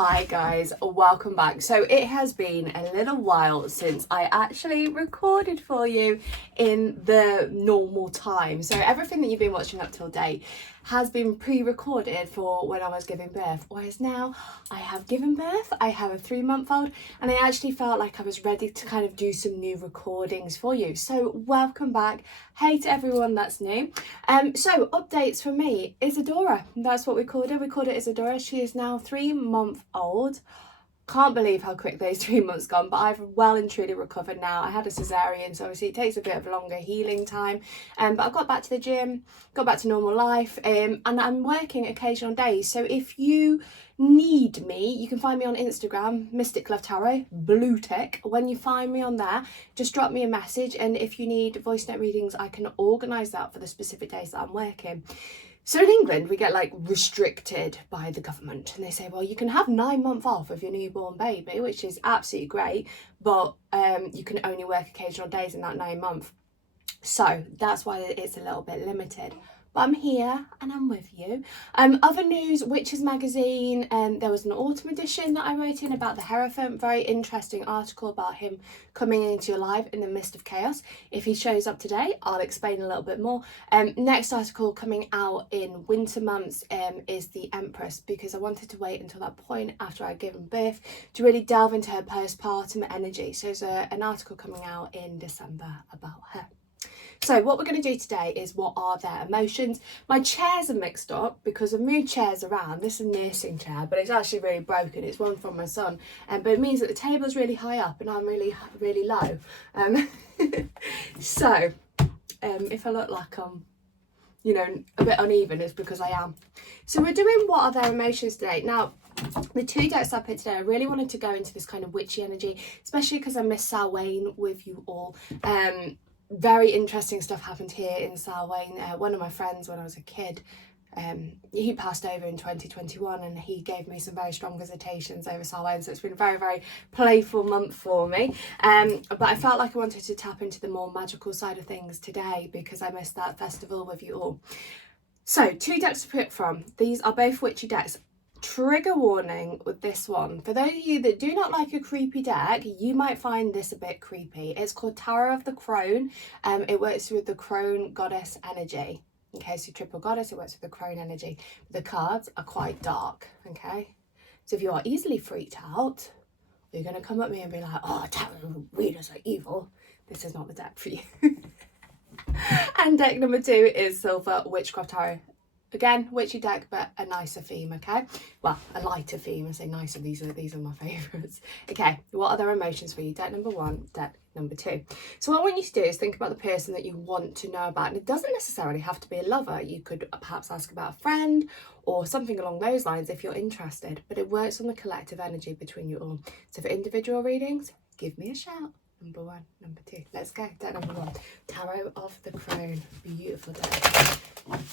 Hi guys, welcome back. So it has been a little while since I actually recorded for you in the normal time. So everything that you've been watching up till date has been pre-recorded for when I was giving birth, whereas now I have given birth, I have a 3-month-old, and I actually felt like I was ready to kind of do some new recordings for you. So welcome back. Hey to everyone that's new. So updates from me. Isadora, that's what we called her. We called her Isadora. She is now 3-month-old. Can't believe how quick those 3 months gone, but I've well and truly recovered now. I had a cesarean, so obviously it takes a bit of longer healing time, but I got back to the gym, got back to normal life, and I'm working occasional days. So if you need me, you can find me on Instagram, Mystic Love Tarot, blue tick. When you find me on there, just drop me a message, and if you need voice note readings, I can organise that for the specific days that I'm working. So in England, we get like restricted by the government, and they say, well, you can have 9 months off of your newborn baby, which is absolutely great, but you can only work occasional days in that 9 months. So that's why it's a little bit limited. But I'm here and I'm with you. Other news, Witches magazine, there was an autumn edition that I wrote in about the Hierophant. Very interesting article about him coming into your life in the midst of chaos. If he shows up today, I'll explain a little bit more. Next article coming out in winter months is the Empress, because I wanted to wait until that point after I'd given birth to really delve into her postpartum energy. So there's an article coming out in December about her. So what we're going to do today is what are their emotions. My chairs are mixed up because I've moved chairs around. This is a nursing chair, but it's actually really broken. It's one from my son, but it means that the table is really high up and I'm really low. So if I look like I'm, you know, a bit uneven, it's because I am. So we're doing what are their emotions today. Now, the 2 decks I picked today, I really wanted to go into this kind of witchy energy, especially because I miss Samhain with you all. Very interesting stuff happened here in Samhain. One of my friends, when I was a kid, he passed over in 2021, and he gave me some very strong visitations over Samhain, so it's been a very playful month for me. But I felt like I wanted to tap into the more magical side of things today because I missed that festival with you all. So 2 decks to pick from. These are both witchy decks. Trigger warning with this one. For those of you that do not like a creepy deck, you might find this a bit creepy. It's called Tarot of the Crone. It works with the Crone goddess energy. Okay, so triple goddess, it works with the Crone energy. The cards are quite dark, okay? So if you are easily freaked out, you're going to come at me and be like, oh, tarot readers are evil. This is not the deck for you. And deck number 2 is Silver Witchcraft Tarot. Again, witchy deck, but a nicer theme, okay? Well, a lighter theme. I say nicer, these are my favourites. Okay, what are their emotions for you? Deck number 1, deck number 2. So what I want you to do is think about the person that you want to know about. And it doesn't necessarily have to be a lover. You could perhaps ask about a friend or something along those lines if you're interested. But it works on the collective energy between you all. So for individual readings, give me a shout. Number 1, number 2. Let's go. Deck number 1. Tarot of the Crone. Beautiful deck.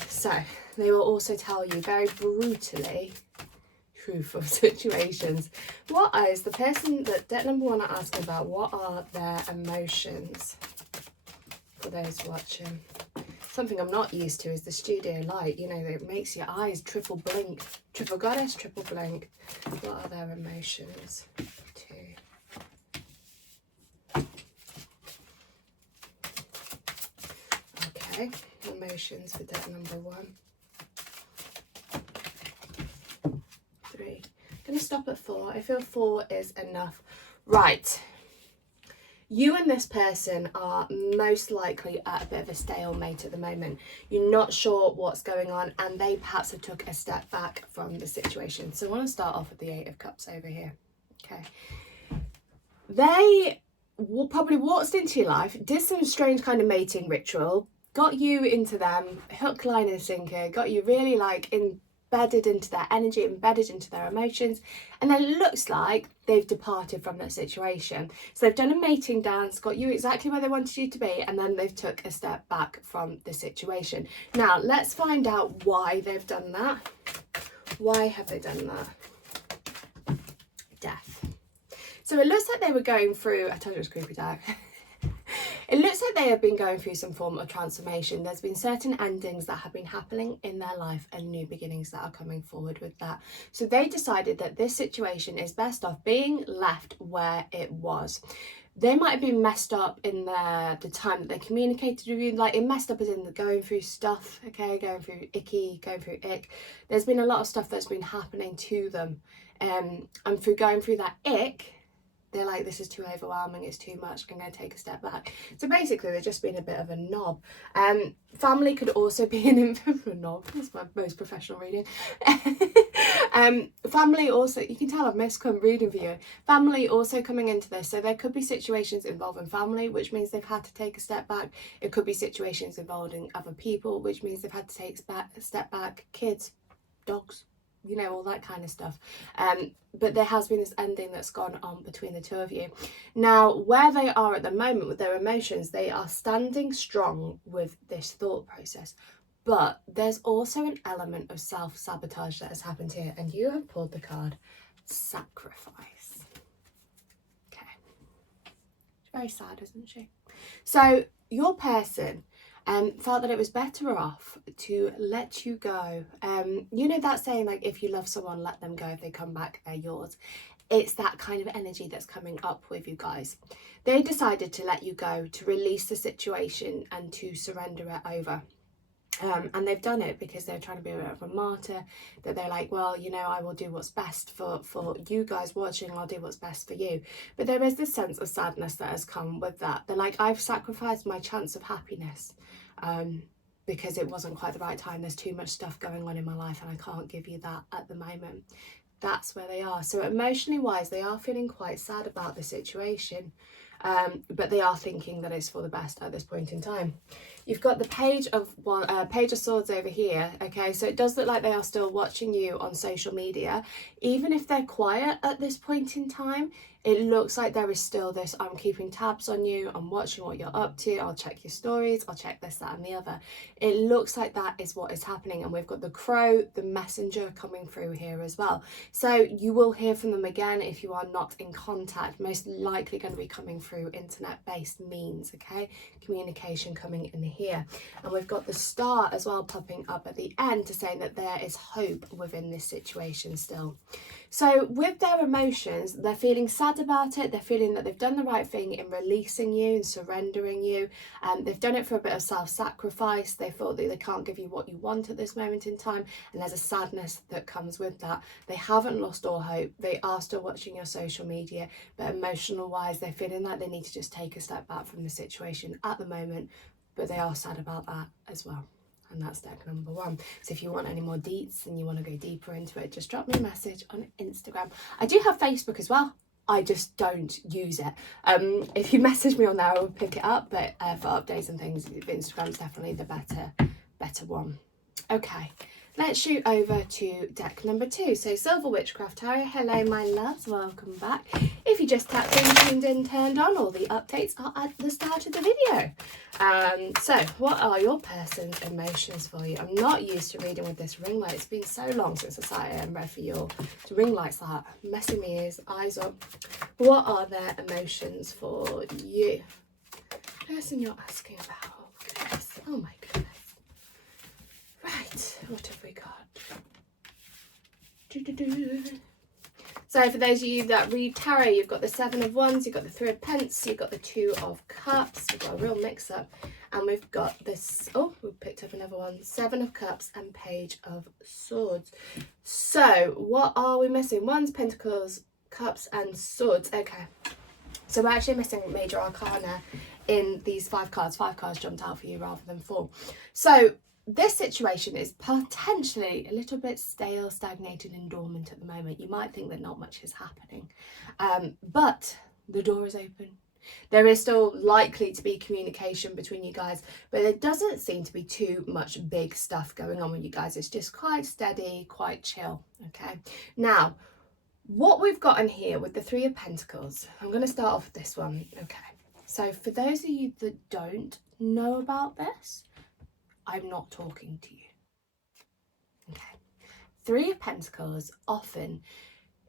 So they will also tell you very brutally truthful situations. What is the person that deck number 1 are asking about? What are their emotions? For those watching. Something I'm not used to is the studio light. You know, it makes your eyes triple blink. Triple goddess, triple blink. What are their emotions? 2. Okay, emotions for deck number 1. 3. I'm going to stop at 4. I feel 4 is enough. Right. You and this person are most likely at a bit of a stalemate at the moment. You're not sure what's going on, and they perhaps have took a step back from the situation. So I want to start off with the 8 of Cups over here. Okay. They probably waltzed into your life, did some strange kind of mating ritual, got you into them, hook, line and sinker, got you really like embedded into their energy, embedded into their emotions, and then it looks like they've departed from that situation. So they've done a mating dance, got you exactly where they wanted you to be, and then they've took a step back from the situation. Now let's find out why they've done that. Why have they done that? Death. So it looks like they were going through, I told you it was creepy deck. It looks like they have been going through some form of transformation. There's been certain endings that have been happening in their life and new beginnings that are coming forward with that. So they decided that this situation is best off being left where it was. They might have been messed up in the time that they communicated with you. Like, it messed up as in the going through stuff, okay, going through icky, going through ick. There's been a lot of stuff that's been happening to them. And through going through that ick, they're like, this is too overwhelming, it's too much, I'm going to take a step back. So basically, they're just being a bit of a knob. Family could also be an infant knob. That's my most professional reading. Family also, you can tell I've missed reading for you. Family also coming into this. So there could be situations involving family, which means they've had to take a step back. It could be situations involving other people, which means they've had to take a step back. Kids, dogs, you know, all that kind of stuff. But there has been this ending that's gone on between the two of you. Now, where they are at the moment with their emotions, they are standing strong with this thought process. But there's also an element of self-sabotage that has happened here. And you have pulled the card Sacrifice. Okay. She's very sad, isn't she? So your person felt that it was better off to let you go. You know that saying, like, if you love someone, let them go. If they come back, they're yours. It's that kind of energy that's coming up with you guys. They decided to let you go, to release the situation and to surrender it over. And they've done it because they're trying to be a bit of a martyr, that they're like, well, you know, I will do what's best for you guys watching, I'll do what's best for you. But there is this sense of sadness that has come with that. They're like, I've sacrificed my chance of happiness because it wasn't quite the right time. There's too much stuff going on in my life and I can't give you that at the moment. That's where they are. So emotionally wise, they are feeling quite sad about the situation. But they are thinking that it's for the best at this point in time. You've got the Page of Swords over here. Okay, so it does look like they are still watching you on social media. Even if they're quiet at this point in time, it looks like there is still this, I'm keeping tabs on you, I'm watching what you're up to, I'll check your stories, I'll check this, that and the other. It looks like that is what is happening. And we've got the Crow, the Messenger coming through here as well. So you will hear from them again if you are not in contact. Most likely going to be coming through internet-based means, okay? Communication coming in here. And we've got the Star as well popping up at the end to say that there is hope within this situation still. So with their emotions, they're feeling sad about it. They're feeling that they've done the right thing in releasing you and surrendering you. They've done it for a bit of self-sacrifice. They thought that they can't give you what you want at this moment in time. And there's a sadness that comes with that. They haven't lost all hope. They are still watching your social media. But emotional wise, they're feeling like they need to just take a step back from the situation at the moment. But they are sad about that as well. And that's deck number 1. So if you want any more deets and you want to go deeper into it, just drop me a message on Instagram. I do have Facebook as well. I just don't use it. If you message me on there, I will pick it up. But for updates and things, Instagram's definitely the better one. Okay, let's shoot over to deck number 2. So Silver Witchcraft Tarot, hello my loves, welcome back. If you just tapped in, tuned in, turned on, all the updates are at the start of the video. So what are your person's emotions for you? I'm not used to reading with this ring light. It's been so long since I sat here and read for your ring lights that messing me ears, eyes up. What are their emotions for you? Person you're asking about. Oh goodness. Oh my goodness. Right, what have we got? So for those of you that read tarot, you've got the 7 of Wands, you've got the 3 of Pence, you've got the 2 of Cups, we've got a real mix up, and we've got this, oh, we've picked up another one, 7 of Cups and Page of Swords. So what are we missing? Wands, Pentacles, Cups and Swords. Okay, so we're actually missing Major Arcana in these 5 cards. 5 cards jumped out for you rather than 4. So this situation is potentially a little bit stale, stagnated and dormant at the moment. You might think that not much is happening, but the door is open. There is still likely to be communication between you guys, but there doesn't seem to be too much big stuff going on with you guys. It's just quite steady, quite chill, okay? Now, what we've got in here with the 3 of Pentacles, I'm going to start off with this one, okay? So for those of you that don't know about this, I'm not talking to you. Okay. 3 of Pentacles, often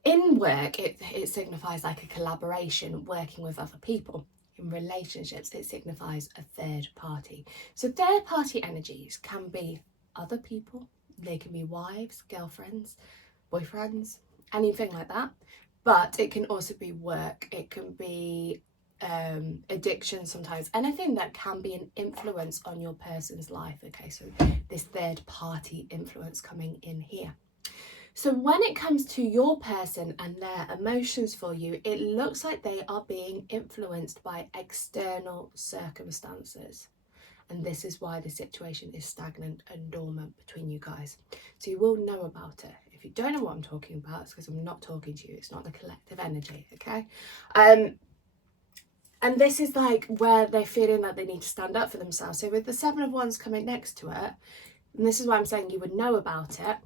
in work, it signifies like a collaboration, working with other people. In relationships, it signifies a third party. So third party energies can be other people. They can be wives, girlfriends, boyfriends, anything like that. But it can also be work. It can be addiction sometimes. Anything that can be an influence on your person's life. Okay, so this third party influence coming in here. So when it comes to your person and their emotions for you, it looks like they are being influenced by external circumstances. And this is why the situation is stagnant and dormant between you guys. So you will know about it. If you don't know what I'm talking about, it's because I'm not talking to you. It's not the collective energy, okay? And this is like where they're feeling that they need to stand up for themselves. So with the Seven of Wands coming next to it, and this is why I'm saying you would know about it,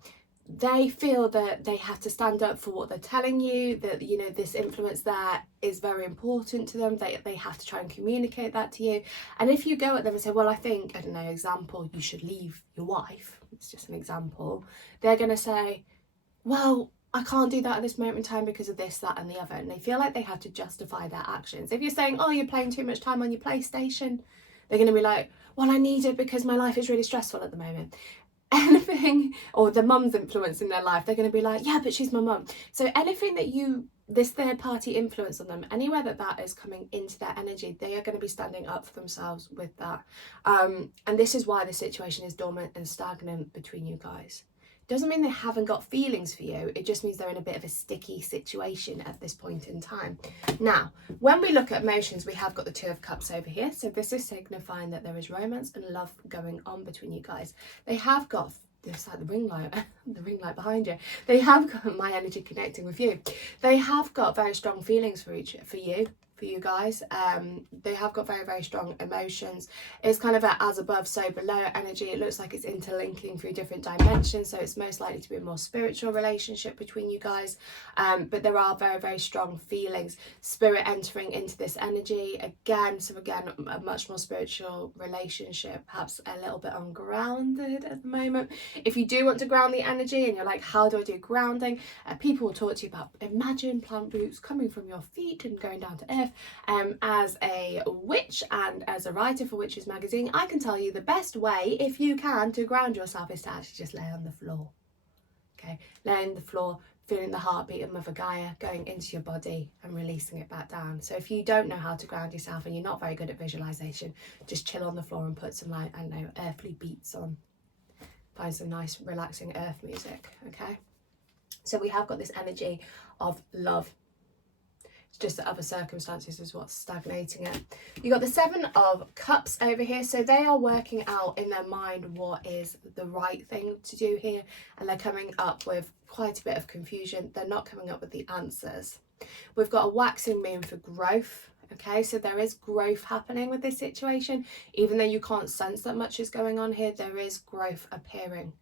they feel that they have to stand up for what they're telling you, that, you know, this influence there is very important to them. They have to try and communicate that to you. And if you go at them and say, well, I think, I don't know, example, you should leave your wife, it's just an example, they're going to say, well, I can't do that at this moment in time because of this, that and the other. And they feel like they have to justify their actions. If you're saying, oh, you're playing too much time on your PlayStation, they're going to be like, well, I need it because my life is really stressful at the moment. Anything, or the mum's influence in their life, they're going to be like, yeah, but she's my mum. So anything that this third party influence on them, anywhere that is coming into their energy, they are going to be standing up for themselves with that. And this is why the situation is dormant and stagnant between you guys. Doesn't mean they haven't got feelings for you. It just means they're in a bit of a sticky situation at this point in time. Now, when we look at emotions, we have got the Two of Cups over here. So this is signifying that there is romance and love going on between you guys. They have got this, like the ring light, the ring light behind you. They have got my energy connecting with you. They have got very strong feelings for you guys. They have got very, very strong emotions. It's kind of a as above, so below energy. It looks like it's interlinking through different dimensions, so it's most likely to be a more spiritual relationship between you guys. But there are very, very strong feelings, spirit entering into this energy again. So again, a much more spiritual relationship, perhaps a little bit ungrounded at the moment. If you do want to ground the energy and you're like, how do I do grounding? People will talk to you about, imagine plant roots coming from your feet and going down to earth. As a witch and as a writer for Witches Magazine, I can tell you the best way, if you can, to ground yourself is to actually just lay on the floor. Okay, lay on the floor, feeling the heartbeat of Mother Gaia going into your body and releasing it back down. So if you don't know how to ground yourself and you're not very good at visualization, just chill on the floor and put some, like, I don't know, earthly beats on. Find some nice relaxing earth music, okay? So we have got this energy of love. It's just that other circumstances is what's stagnating it. You got the Seven of Cups over here. So they are working out in their mind what is the right thing to do here. And they're coming up with quite a bit of confusion. They're not coming up with the answers. We've got a waxing moon for growth. Okay, so there is growth happening with this situation. Even though you can't sense that much is going on here, there is growth appearing.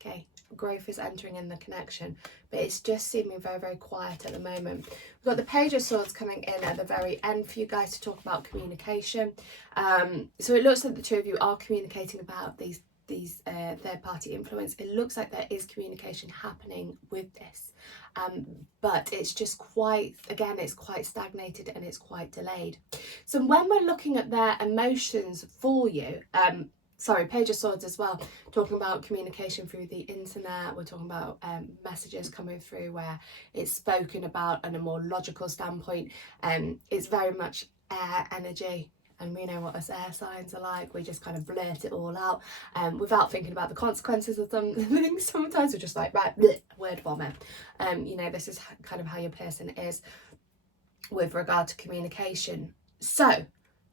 Okay, growth is entering in the connection, but it's just seeming very, very quiet at the moment. We've got the Page of Swords coming in at the very end for you guys to talk about communication. So it looks like the two of you are communicating about these third party influence. It looks like there is communication happening with this, but it's just quite, again, it's quite stagnated and it's quite delayed. So when we're looking at their emotions for you, Page of Swords as well, talking about communication through the internet. We're talking about messages coming through where it's spoken about on a more logical standpoint. It's very much air energy, and we know what us air signs are like. We just kind of blurt it all out without thinking about the consequences of some things. Sometimes we're just like, right, bleh, word vomit. You know, this is kind of how your person is with regard to communication. So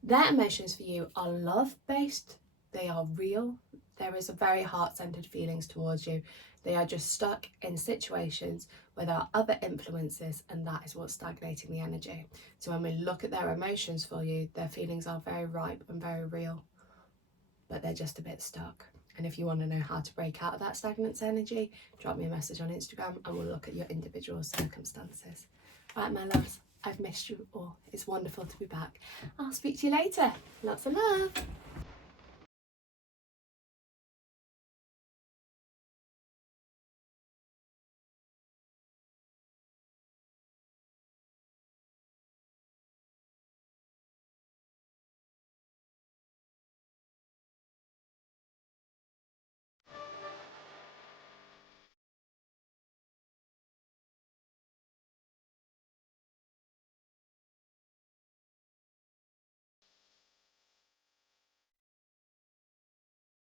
their emotions for you are love-based. They are real. There is a very heart-centered feelings towards you. They are just stuck in situations where there are other influences, and that is what's stagnating the energy. So when we look at their emotions for you, their feelings are very ripe and very real, but they're just a bit stuck. And if you want to know how to break out of that stagnant energy, drop me a message on Instagram and we'll look at your individual circumstances. Right, my loves, I've missed you all. It's wonderful to be back. I'll speak to you later. Lots of love.